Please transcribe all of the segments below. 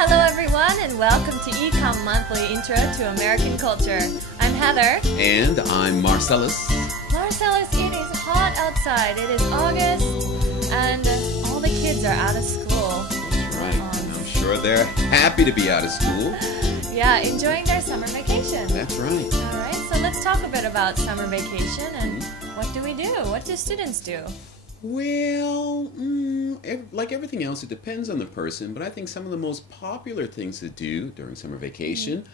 Hello everyone and welcome to Ecom Monthly Intro to American Culture. I'm Heather. And I'm Marcellus. Marcellus, it is hot outside. It is August and all the kids are out of school. That's right. And I'm sure they're happy to be out of school. Yeah, enjoying their summer vacation. That's right. Alright, so let's talk a bit about summer vacation and what do we do? What do students do? Well, like everything else, it depends on the person, but I think some of the most popular things to do during summer vacation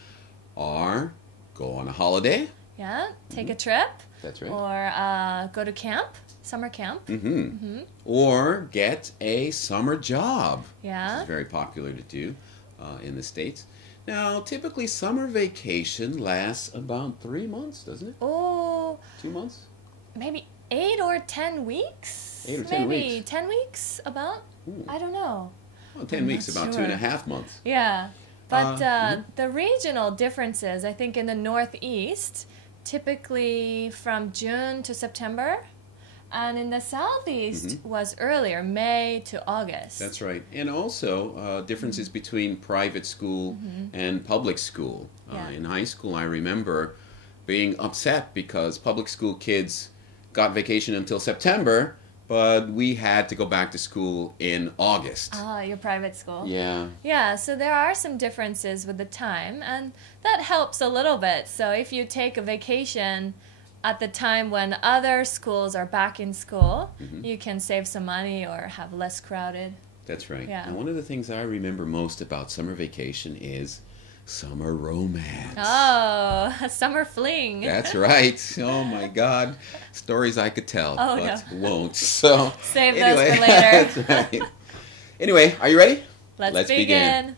are go on a holiday. Yeah, take a trip. That's right. Or go to camp, summer camp. Or get a summer job. Yeah. It's very popular to do in the States. Now, typically summer vacation lasts about 3 months, doesn't it? Oh. 2 months? Maybe 8 or 10 weeks? 8 or 10 Maybe weeks. 10 weeks about? I don't know. Well, 10 weeks, about sure. 2.5 months. Yeah. But the regional differences, I think in the Northeast, typically from June to September. And in the Southeast was earlier, May to August. That's right. And also differences between private school and public school. Yeah. In high school, I remember being upset because public school kids got vacation until September, but we had to go back to school in August. Ah, your private school. Yeah. Yeah, so there are some differences with the time, and that helps a little bit. So if you take a vacation at the time when other schools are back in school, you can save some money or have less crowded. That's right. Yeah. And one of the things I remember most about summer vacation is summer romance. Oh, a summer fling. That's right. Oh my God. Stories I could tell, Oh, but no. won't. So Save anyway, those for later. That's right. Anyway, are you ready? Let's begin.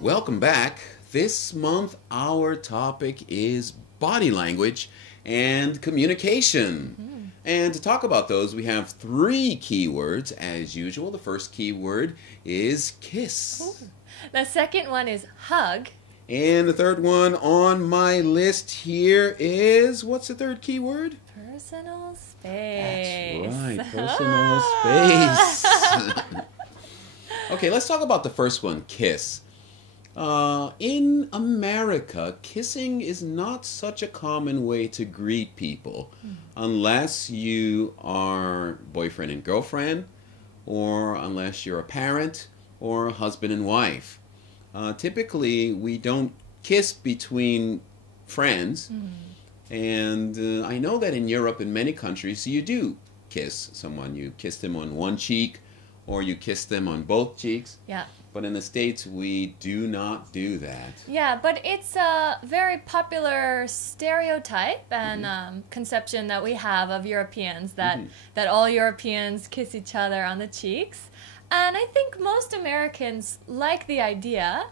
Welcome back. This month our topic is body language and communication. And to talk about those, we have 3 keywords as usual. The first keyword is kiss. Ooh. The second one is hug. And the third one on my list here is, what's the third keyword? Personal space. That's right, personal space. Okay, let's talk about the first one, kiss. In America, kissing is not such a common way to greet people unless you are boyfriend and girlfriend, or unless you're a parent or a husband and wife. Typically, we don't kiss between friends, and I know that in Europe, in many countries, you do kiss someone. You kiss them on one cheek, or you kiss them on both cheeks. Yeah. But in the States, we do not do that. Yeah, but it's a very popular stereotype and conception that we have of Europeans, that all Europeans kiss each other on the cheeks. And I think most Americans like the idea.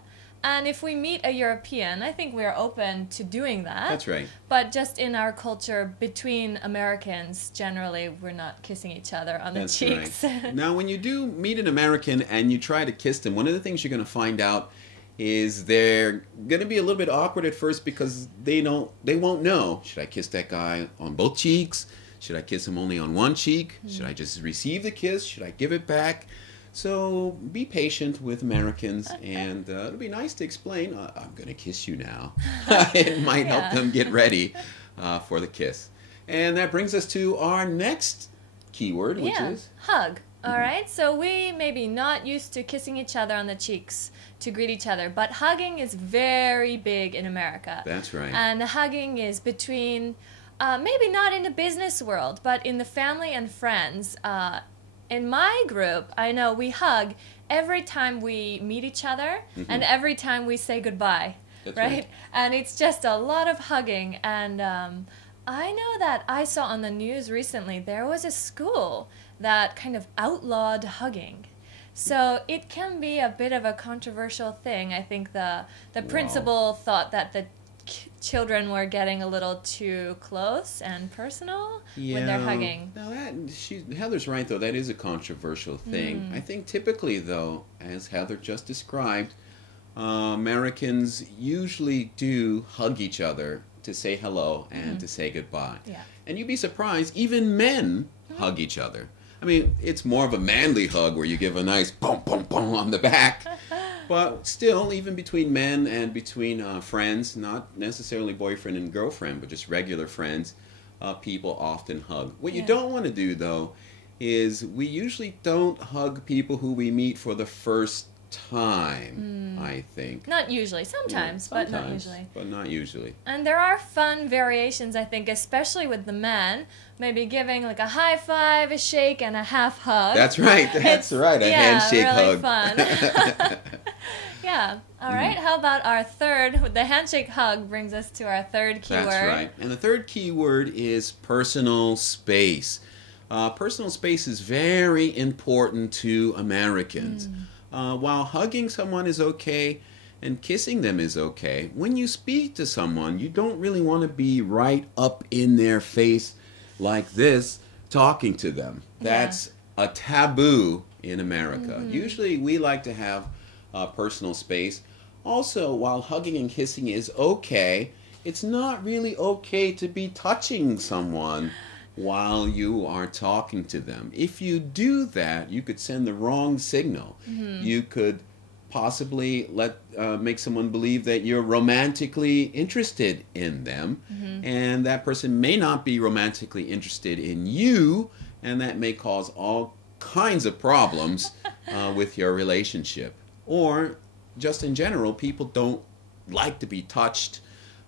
And if we meet a European, I think we're open to doing that. That's right. But just in our culture, between Americans, generally, we're not kissing each other on the cheeks. Right. Now, when you do meet an American and you try to kiss them, one of the things you're going to find out is they're going to be a little bit awkward at first because they won't know. Should I kiss that guy on both cheeks? Should I kiss him only on one cheek? Should I just receive the kiss? Should I give it back? So be patient with Americans, and it'll be nice to explain, I'm going to kiss you now. It might help them get ready for the kiss. And that brings us to our next keyword, which is hug. All right, so we may be not used to kissing each other on the cheeks to greet each other, but hugging is very big in America. That's right. And the hugging is between, maybe not in the business world, but in the family and friends. In my group, I know we hug every time we meet each other and every time we say goodbye. That's right? And it's just a lot of hugging. And I know that I saw on the news recently there was a school that kind of outlawed hugging. So it can be a bit of a controversial thing. I think the principal thought that the children were getting a little too close and personal when they're hugging. Now Heather's right, though. That is a controversial thing. I think typically, though, as Heather just described, Americans usually do hug each other to say hello and to say goodbye. Yeah. And you'd be surprised, even men hug each other. I mean, it's more of a manly hug where you give a nice boom, boom, boom on the back. But still, even between men and between friends, not necessarily boyfriend and girlfriend, but just regular friends, people often hug. What you don't want to do, though, is we usually don't hug people who we meet for the first time, I think. Not usually. Sometimes, but not usually. But not usually. And there are fun variations, I think, especially with the men. Maybe giving like a high five, a shake, and a half hug. That's right. That's right. A handshake really hug. Fun. Yeah. All right. How about our third? The handshake hug brings us to our third keyword. That's right. And the third keyword is personal space. Personal space is very important to Americans. While hugging someone is okay and kissing them is okay, when you speak to someone, you don't really want to be right up in their face like this talking to them. That's a taboo in America. Usually we like to have personal space. Also, while hugging and kissing is okay, it's not really okay to be touching someone while you are talking to them. If you do that, you could send the wrong signal. You could possibly make someone believe that you're romantically interested in them, and that person may not be romantically interested in you, and that may cause all kinds of problems with your relationship. Or just in general, people don't like to be touched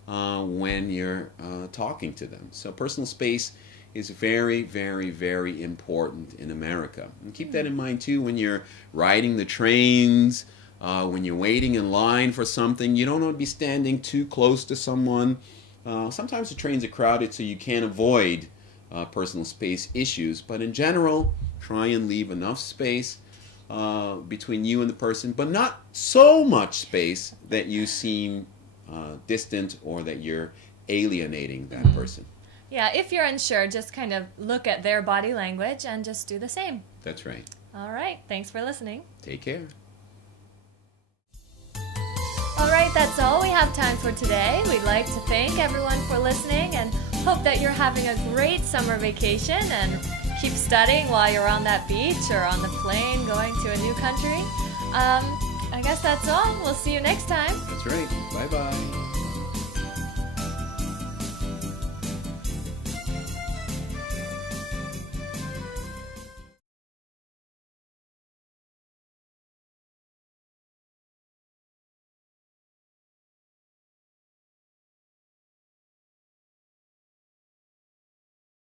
when you're talking to them. So personal space is very, very, very important in America. And keep that in mind too when you're riding the trains, when you're waiting in line for something. You don't want to be standing too close to someone. Sometimes the trains are crowded, so you can't avoid personal space issues. But in general, try and leave enough space between you and the person, but not so much space that you seem distant or that you're alienating that person. Yeah, if you're unsure, just kind of look at their body language and just do the same. That's right. All right, thanks for listening. Take care. All right, that's all we have time for today. We'd like to thank everyone for listening and hope that you're having a great summer vacation and keep studying while you're on that beach or on the plane going to a new country. I guess that's all. We'll see you next time. That's right. Bye-bye.